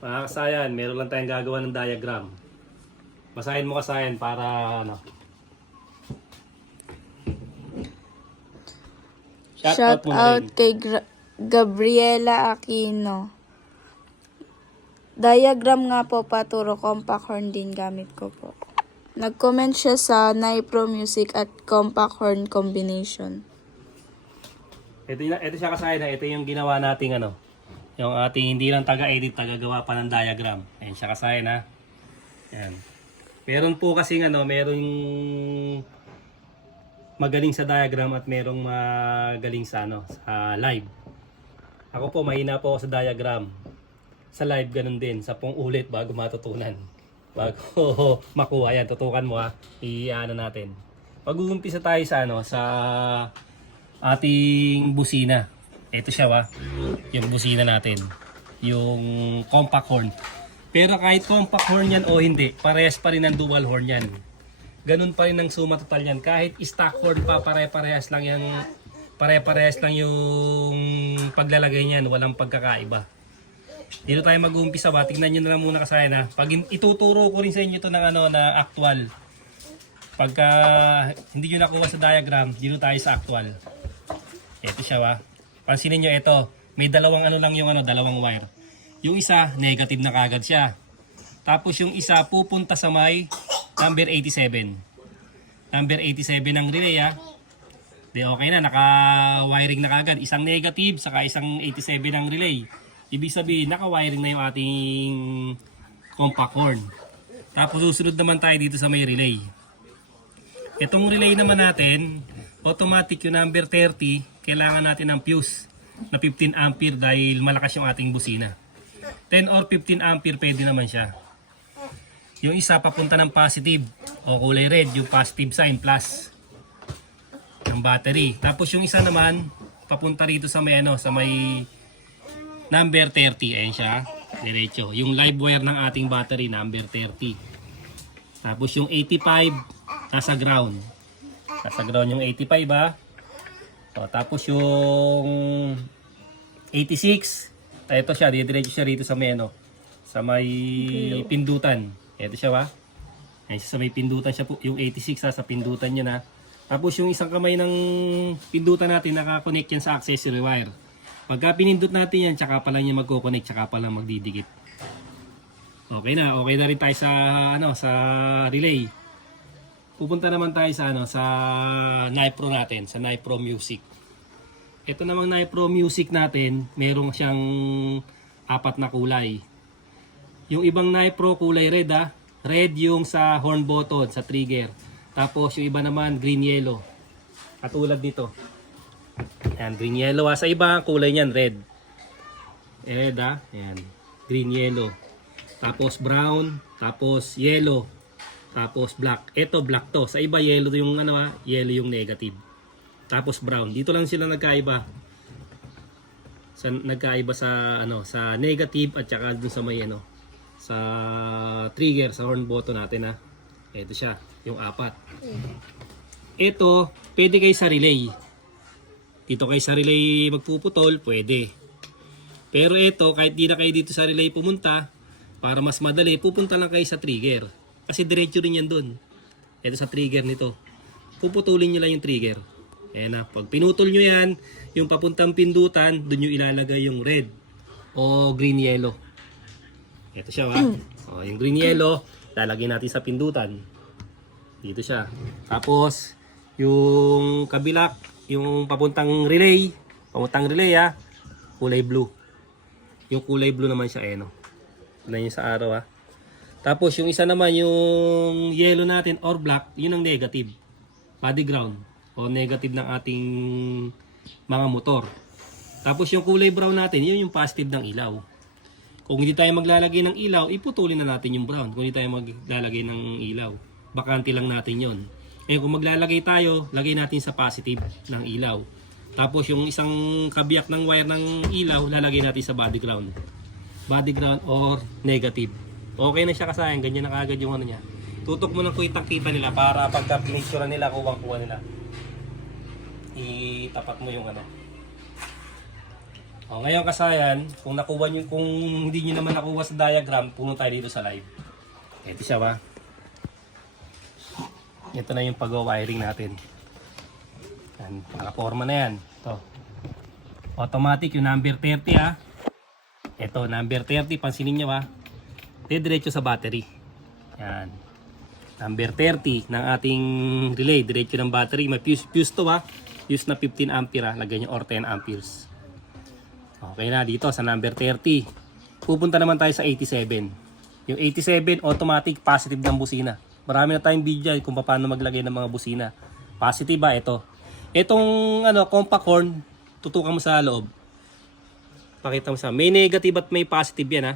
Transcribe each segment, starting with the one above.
Mga kasayan, meron lang tayong gagawa ng diagram. Basahin mo kasayan para ano. Shout mo na out rin. kay Gabriela Aquino. Diagram nga po paturo, compact horn din gamit ko po. Nag-comment siya sa Nipro Music at compact horn combination. Ito siya kasayan, ito yung ginawa nating ano. Yung ating hindi lang taga-edit, taga-gawa pa ng diagram. Ayan siya kasayan ha. Ayan. Meron po kasing ano, merong magaling sa diagram at merong magaling sa ano, sa live. Ako po mahina po ako sa diagram. Sa live ganun din, 10 ulit bago matutunan. Bago makuha yan, tutukan mo ha. I-ano natin. Pag-uumpisa tayo sa ano, sa ating busina. Ito siya wa, yung busina natin. Yung compact horn. Pero kahit compact horn yan o hindi, parehas pa rin ang dual horn yan. Ganun pa rin ang suma total yan. Kahit stock horn pa, pare-parehas lang yung paglalagay niyan, walang pagkakaiba. Dito tayo mag-uumpisa ba? Tingnan nyo na lang muna kasayan ha. Pag ituturo ko rin sa inyo ito ng ano, na actual. Pagka hindi nyo nakuha sa diagram, dito tayo sa actual. Ito siya ba? Pansinin nyo ito. May dalawang ano lang yung ano, dalawang wire. Yung isa, negative na kagad siya. Tapos yung isa, pupunta sa may number 87. Number 87 ng relay ha. Di okay na, naka-wiring na kagad. Isang negative, saka isang 87 ng relay. Ibig sabihin, naka-wiring na yung ating compact horn. Tapos susunod naman tayo dito sa may relay. Itong relay naman natin, automatic yung number 30, kailangan natin ng fuse na 15 ampere dahil malakas yung ating busina. 10 or 15 ampere pwede naman siya. Yung isa papunta ng positive o kulay red, yung positive sign, plus ng battery. Tapos yung isa naman papunta rito sa may ano, sa may number 30. Ayan siya, diretso. Yung live wire ng ating battery, number 30. Tapos yung 85 nasa ground. Nasa ground yung 85 ha. O, tapos yung 86, ito siya, diretso siya rito sa may ano, sa may pindutan. Ito siya ba? Ayan siya, sa may pindutan siya po. Yung 86 ha, sa pindutan niya na. Tapos yung isang kamay ng pindutan natin, nakakonect yan sa accessory wire. Pagka pinindot natin yan, tsaka pa lang yan magko-connect, tsaka pa lang magdidikit. Okay na rin tayo sa ano, sa relay. Pupunta naman tayo sa ano, sa Nipro natin, sa Nipro Music. Ito namang Nipro Music natin, merong siyang 4 na kulay. Yung ibang Nipro kulay red ha. Red yung sa horn button, sa trigger. Tapos yung iba naman green yellow. Katulad nito. Ayan, green yellow ha. Sa iba kulay niyan red. Red ha. Ayan, green yellow. Tapos brown, tapos yellow, tapos black. Ito black to. Sa iba yellow yung ano ha, yellow yung negative. Tapos brown. Dito lang sila nagkaiba. Nagkaiba sa ano, sa negative at saka dun sa may ano, sa trigger, sa horn button natin ha. Ito siya, yung 4. Ito, pwede kayo sa relay. Dito kayo sa relay magpuputol, pwede. Pero ito, kahit di na kayo dito sa relay pumunta, para mas madali, pupunta lang kayo sa trigger. Kasi diretso rin yan dun. Ito sa trigger nito. Puputulin nyo lang yung trigger. Ayan na. Pag pinutol nyo yan, yung papuntang pindutan, dun nyo ilalagay yung red o green yellow. Ito siya ha. O, yung green yellow, lalagyan natin sa pindutan. Dito siya. Tapos, yung kabila, yung papuntang relay ha, kulay blue. Yung kulay blue naman siya, ayan o. Na yun sa araw ha. Tapos yung isa naman, yung yellow natin or black, yun ang negative. Body ground o negative ng ating mga motor. Tapos yung kulay brown natin, yun yung positive ng ilaw. Kung hindi tayo maglalagay ng ilaw, iputulin na natin yung brown. Kung hindi tayo maglalagay ng ilaw, bakante lang natin yon. Eh kung maglalagay tayo, lagay natin sa positive ng ilaw. Tapos yung isang kabiyak ng wire ng ilaw, lalagay natin sa body ground. Body ground or negative. Okay na siya kasayan, ganyan na kagad yung ano niya. Tutok mo ng kitang-kita nila para pagka pinicture nila, kuwang-kuha nila. Itapat mo yung ano. O, ngayon kasayan, kung nakuha nyo, kung hindi nyo naman nakuha sa diagram, puno tayo dito sa live. Ito siya ba? Ito na yung pag-wiring natin. Yan, nakaporma na yan. Ito. Automatic yung number 30 ha. Ito, number 30, pansinin nyo ha. Diretso sa battery. Yan. Number 30 ng ating relay, diretso ng battery. May fuse to ha. Fuse na 15 ampere ha. Lagyan nyo or 10 amperes. Okay na, dito sa number 30. Pupunta naman tayo sa 87. Yung 87, automatic positive ng busina. Marami na tayong video kung paano maglagay ng mga busina. Positive ba? Ito. Itong compact horn, tutukan mo sa loob. Pakita mo sa, may negative at may positive yan ha.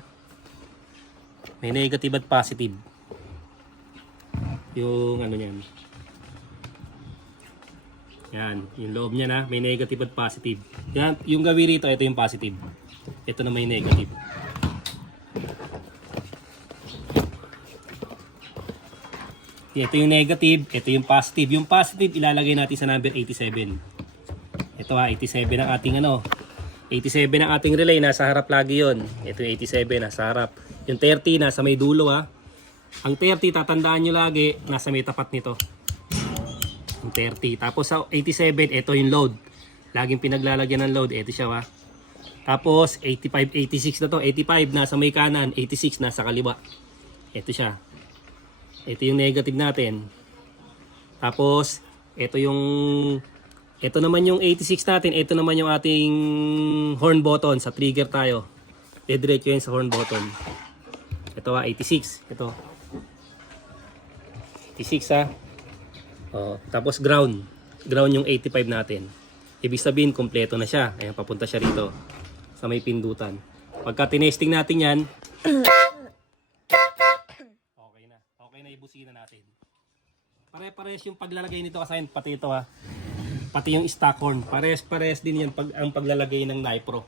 May negative at positive. Yung niyan. Yan, yung loob niya na, may negative at positive. Yan, yung gawin rito, ito yung positive. Ito na may negative. Ito yung negative, ito yung positive. Yung positive, ilalagay natin sa number 87. Ito ha, 87 ang ating 87 ang ating relay, nasa harap lagi yon. Ito yung 87, nasa harap. Yung 30, nasa may dulo ha. Ang 30, tatandaan nyo lagi, nasa may tapat nito. 30. Tapos sa 87, ito yung load. Laging pinaglalagyan ng load. Ito siya ha. Tapos 85, 86 na to. 85 nasa may kanan, 86 nasa kaliwa. Ito siya. Ito yung negative natin. Tapos ito naman yung 86 natin. Ito naman yung ating horn button. Sa trigger tayo. Diretso yun sa horn button. Ito ha, 86. Ito. 86 ha. Oh, tapos ground yung 85 natin. Ibig sabihin kompleto na siya. Ayan, papunta siya rito sa may pindutan. Pagka tinesting natin yan, okay na ibusina natin. Pare-pares yung paglalagay nito kasi pati ito ha. Pati yung stock horn, pares din yan ang paglalagay ng Nipro.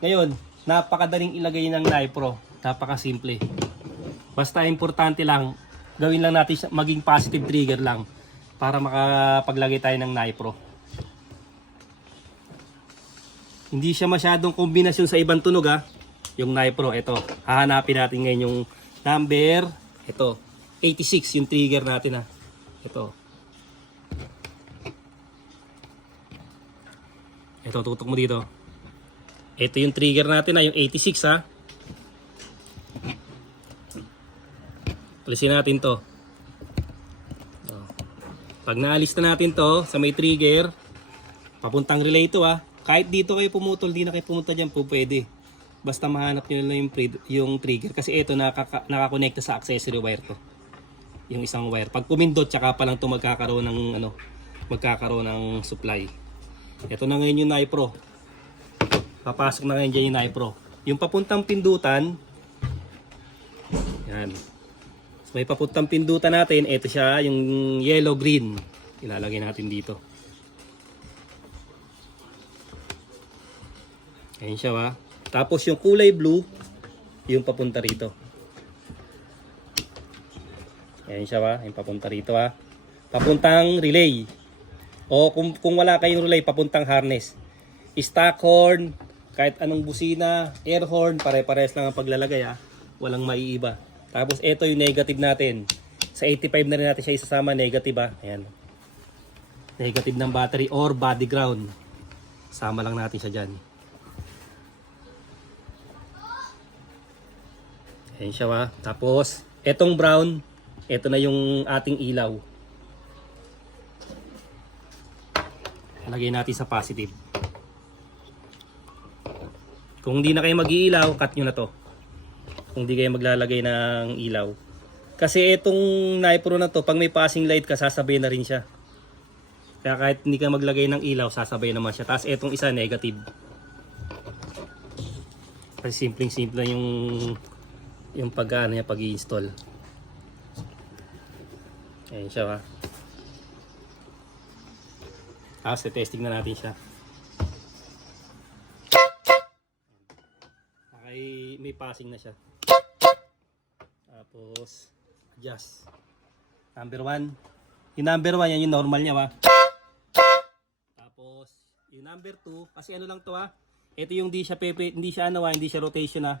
Ngayon, napakadaling ilagay ng Nipro, napakasimple. Basta importante lang, gawin lang natin maging positive trigger lang para makapaglagay tayo ng Nipro. Hindi siya masyadong kombinasyon sa ibang tunog ha. Yung Nipro, ito. Hahanapin natin ngayon yung number, ito, 86 yung trigger natin ha. Ito. Ito, tutok mo dito. Ito yung trigger natin ha, yung 86 ha. Alisin natin to. Pag naalis na natin to sa may trigger, papuntang relay ito ha. Kahit dito kayo pumutol, di na kayo pumunta dyan po pwede. Basta mahanap nyo na yung trigger. Kasi ito nakakonekta sa accessory wire to. Yung isang wire. Pag pumindot, tsaka pa lang ito magkakaroon ng supply. Ito na ngayon yung Nipro. Papasok na ngayon dyan yung Nipro. Yung papuntang pindutan, yan. May papuntang pindutan natin, ito siya, yung yellow green. Ilalagay natin dito. Ayan siya ha. Tapos yung kulay blue, yung papunta rito. Ayan siya ha, yung papunta rito ha. Papuntang relay. O kung wala kayong relay, papuntang harness. Stock horn, kahit anong busina, air horn, pare-pares lang ang paglalagay ha. Walang maiiba. Tapos ito yung negative natin. Sa 85 na rin natin siya isasama, negative ha. Ayan. Negative ng battery or body ground. Sama lang natin siya dyan. Ayan siya ha. Tapos, etong brown, ito na yung ating ilaw. Lagay natin sa positive. Kung hindi na kayo mag-iilaw, cut nyo na to. Kung di kayo maglalagay ng ilaw. Kasi itong Nipro na to, pag may passing light ka, sasabay na rin siya. Kaya kahit hindi ka maglagay ng ilaw, sasabay naman siya. Tapos itong isa, negative. Kasi simpleng-simple yung pag-i-install. Ayan siya ha. Tapos testing na natin siya. May passing na siya. Tapos adjust. Number 1. Yung number 1 yan yung normal niya ha. Tapos yung number 2, kasi ano lang to ha. Ito yung hindi siya hindi siya rotation na.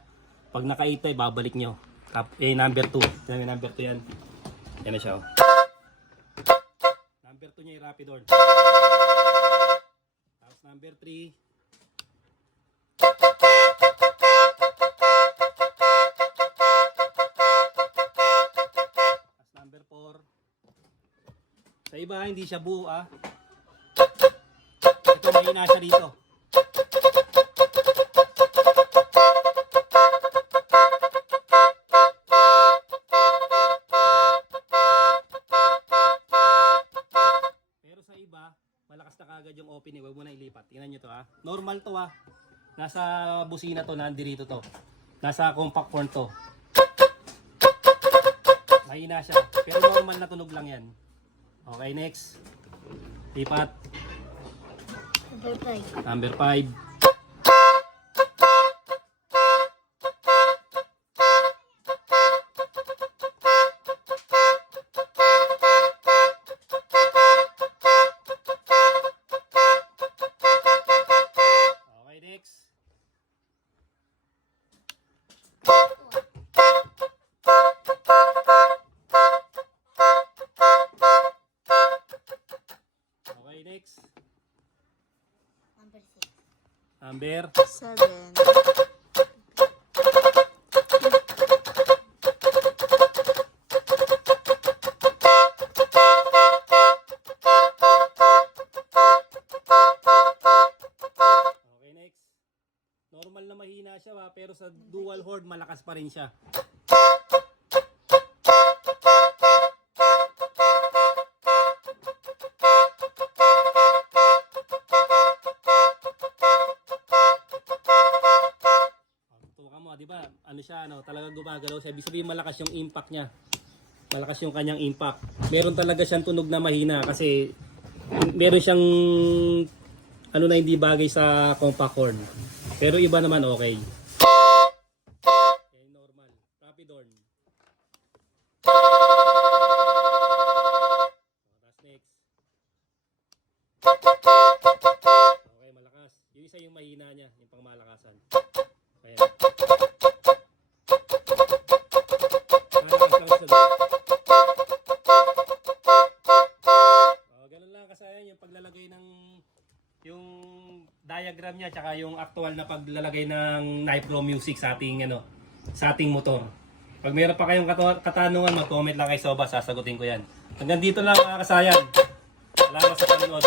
Pag naka-8 babalik nyo. Number 2. Yan, number 2 yan. Yan na siya. Oh. Number 2 niya yung rapid horn. Tapos number 3. Tapos number 4. Sa iba, hindi siya buo ah. Ito, mahina siya dito. Pero sa iba, malakas na kagad yung open eh. Huwag mo na ilipat. Tingnan nyo to ah. Normal to ah. Nasa busina to, nandirito to. Nasa compact horn to. Mahina siya. Pero normal na tunog lang yan. Okay, next. Lipat. Number 5. Okay, next. Okay, next. Number 7. Okay, next. Normal na mahina siya pero sa dual horn malakas pa rin siya. Tuwa mo, di ba? Ano siya, talagang gumagalaw siya. Ibig sabihin malakas yung impact niya. Malakas yung kanyang impact. Meron talaga siyang tunog na mahina kasi meron siyang na hindi bagay sa compact horn. Pero iba naman okay. Okay, normal. Rapid horn. Tapos next. Okay, malakas. Yung isa yung mahina niya, yung pangmalakasan. Ayan. Malakas lang siya doon. Ganun lang kasi yung paglalagay ng yung diagram niya tsaka yung actual na paglalagay ng Nipro Music sa ating sa ating motor. Pag meron pa kayong katanungan, mag-comment lang kay Soba, sasagutin ko 'yan. Hanggang dito lang mga kasayan. Salamat sa panonood.